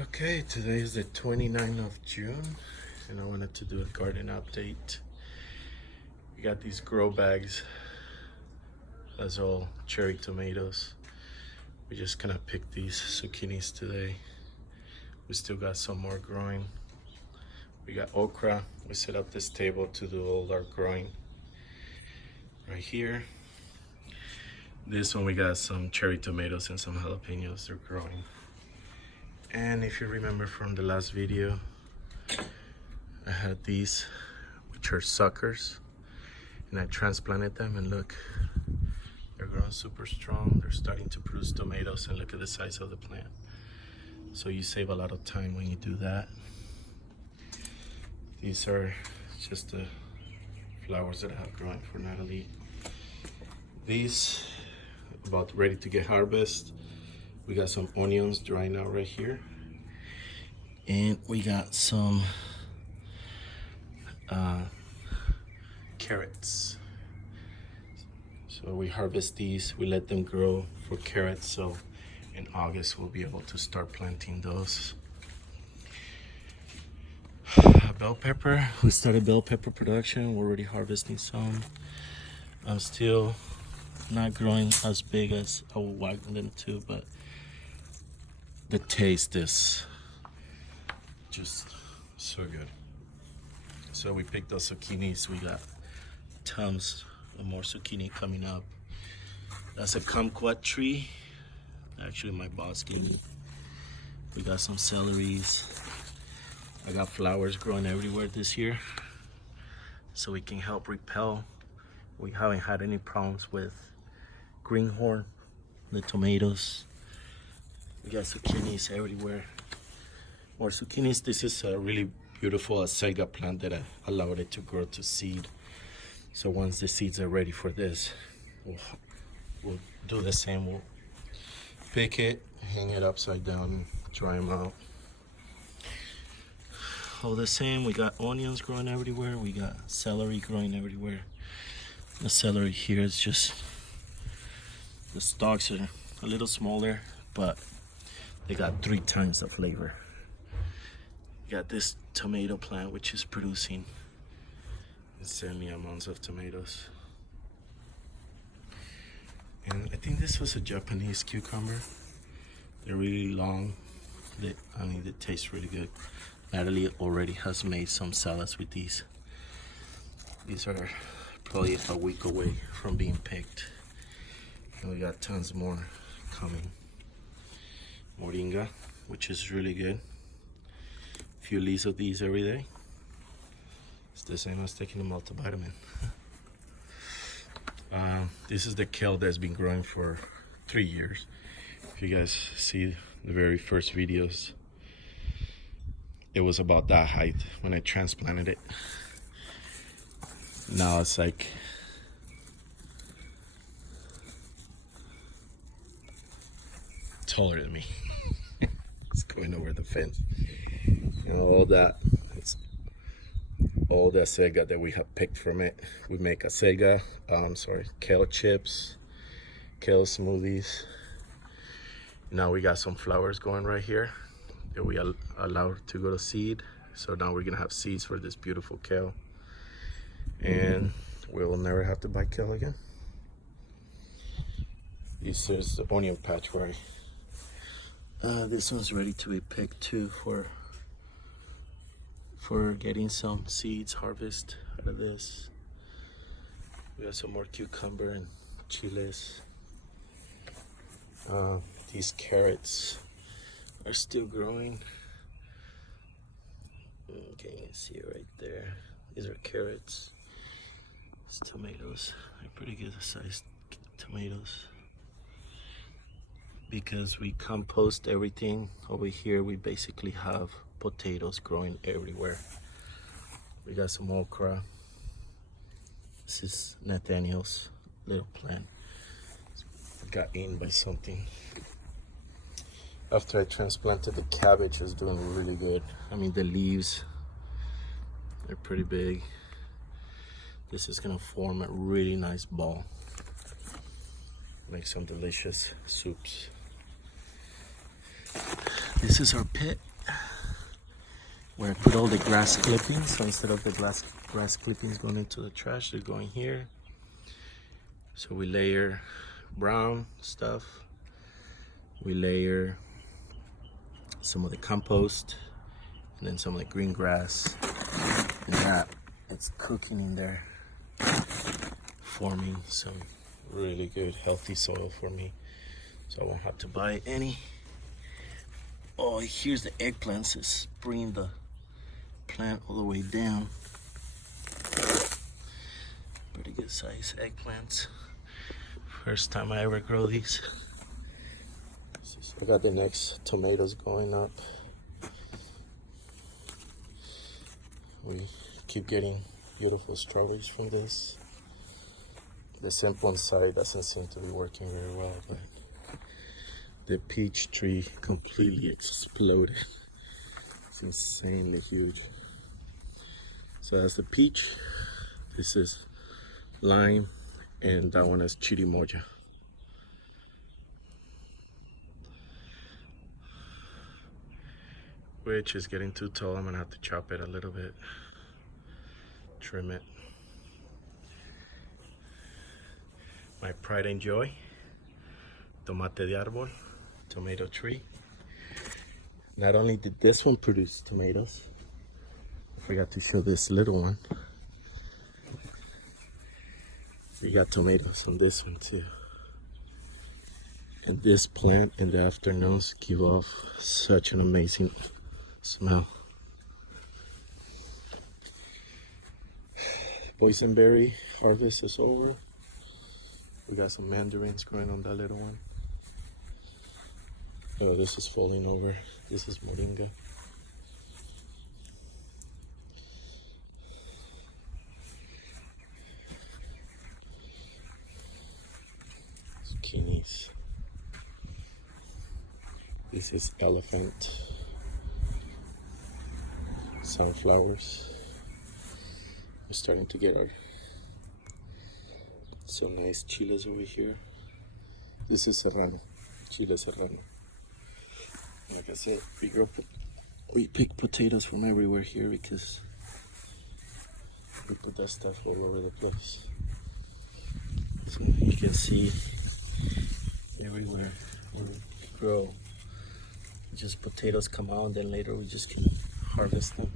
Okay, today is the 29th of June and I wanted to do a garden update. We got these grow bags. That's all cherry tomatoes. We just kind of picked these zucchinis today. We still got some more growing. We got okra. We set up this table to do all our growing. Right here. This one we got some cherry tomatoes and some jalapenos. They're growing. And if you remember from the last video, I had these, which are suckers, and I transplanted them, and look, they're growing super strong. They're starting to produce tomatoes, and look at the size of the plant. So you save a lot of time when you do that. These are just the flowers that I have growing for Natalie. These, about ready to get harvested. We got some onions drying out right here. And we got some carrots. So we harvest these, we let them grow for carrots. So in August, we'll be able to start planting those. Bell pepper, we started bell pepper production. We're already harvesting some. I'm still not growing as big as I would like them to, but the taste is just so good. So we picked those zucchinis. We got tons of more zucchini coming up. That's a kumquat tree. Actually, my boss gave me. We got some celeries. I got flowers growing everywhere this year, so we can help repel. We haven't had any problems with greenhorn, the tomatoes. We got zucchinis everywhere. More zucchinis. This is a really beautiful acelga plant that I allowed it to grow to seed. So once the seeds are ready for this, we'll do the same. We'll pick it, hang it upside down, dry them out. All the same, we got onions growing everywhere. We got celery growing everywhere. The celery here is just, the stalks are a little smaller, but they got 3 times the flavor. We got this tomato plant, which is producing insanely amounts of tomatoes. And I think this was a Japanese cucumber. They're really long. They taste really good. Natalie already has made some salads with these. These are probably a week away from being picked. And we got tons more coming. Moringa, which is really good. A few leaves of these every day. It's the same as taking a multivitamin. This is the kale that's been growing for 3 years. If you guys see the very first videos, it was about that height when I transplanted it. Now it's like taller than me. It's going over the fence. You know, all that, it's all the acelga that we have picked from it. We make kale chips, kale smoothies. Now we got some flowers going right here that we allowed to go to seed. So now we're gonna have seeds for this beautiful kale, and we will never have to buy kale again. This is the onion patch where this one's ready to be picked too for getting some seeds harvest out of this. We got some more cucumber and chiles. These carrots are still growing. Okay, you can see it right there. These are carrots. These tomatoes are pretty good sized tomatoes. Because we compost everything over here, we basically have potatoes growing everywhere. We got some okra. This is Nathaniel's little plant. It got eaten by something. After I transplanted, the cabbage is doing really good. I mean, the leaves, they're pretty big. This is gonna form a really nice ball. Make some delicious soups. This is our pit where I put all the grass clippings. So instead of the grass clippings going into the trash, they're going here. So we layer brown stuff. We layer some of the compost and then some of the green grass. And that, it's cooking in there, forming some really good healthy soil for me. So I won't have to buy any. Oh, here's the eggplants. It's bringing the plant all the way down. Pretty good size eggplants. First time I ever grow these. I got the next tomatoes going up. We keep getting beautiful strawberries from this. The simple side doesn't seem to be working very well, but the peach tree completely exploded. It's insanely huge. So that's the peach. This is lime, and that one is chirimoya. Which is getting too tall. I'm gonna have to chop it a little bit, trim it. My pride and joy, tomate de árbol, tomato tree. Not only did this one produce tomatoes, I forgot to show this little one. We got tomatoes on this one too. And this plant in the afternoons give off such an amazing smell. Boysenberry harvest is over. We got some mandarins growing on that little one. Oh, this is falling over. This is moringa. Zucchinis. This is elephant. Sunflowers. We're starting to get our some nice chiles over here. This is serrano, chile serrano. Like I said, we pick potatoes from everywhere here because we put that stuff all over the place. So you can see everywhere where we grow, just potatoes come out, and then later we just can harvest them.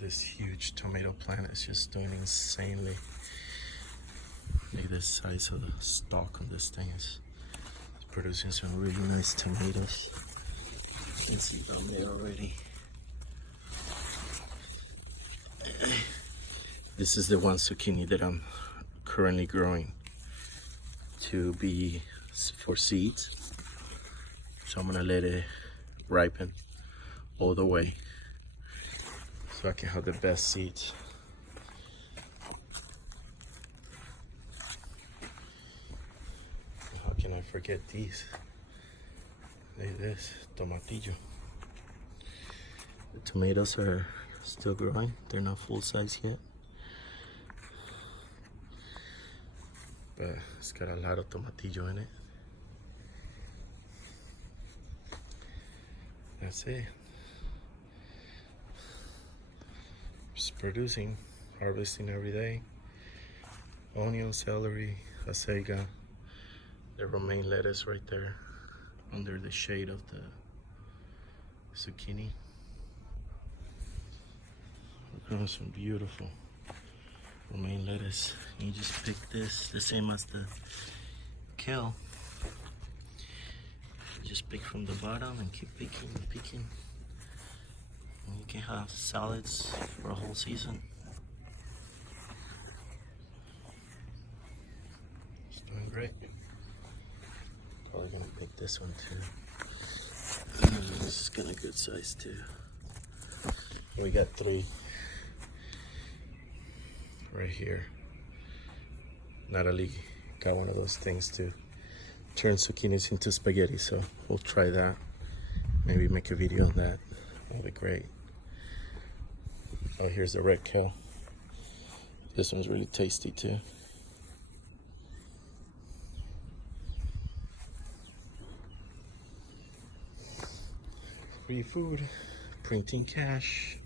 This huge tomato plant is just doing insanely. Look at the size of the stalk on this thing. It's producing some really nice tomatoes. You can see down there already. This is the one zucchini that I'm currently growing to be for seeds. So I'm gonna let it ripen all the way, so I can have the best seeds. How can I forget these? Look at this, tomatillo. The tomatoes are still growing. They're not full size yet, but it's got a lot of tomatillo in it. That's it. Just producing, harvesting every day. Onion, celery, acelga, the romaine lettuce right there under the shade of the zucchini. We're growing some beautiful romaine lettuce. And you just pick this, the same as the kale. You just pick from the bottom and keep picking and picking. And you can have salads for a whole season. It's doing great. Probably gonna pick this one too. This is kind of good size too. We got 3 right here. Natalie got one of those things to turn zucchinis into spaghetti, so we'll try that. Maybe make a video on that. That'll be great. Oh, here's the red kale. This one's really tasty too. Free food, printing cash.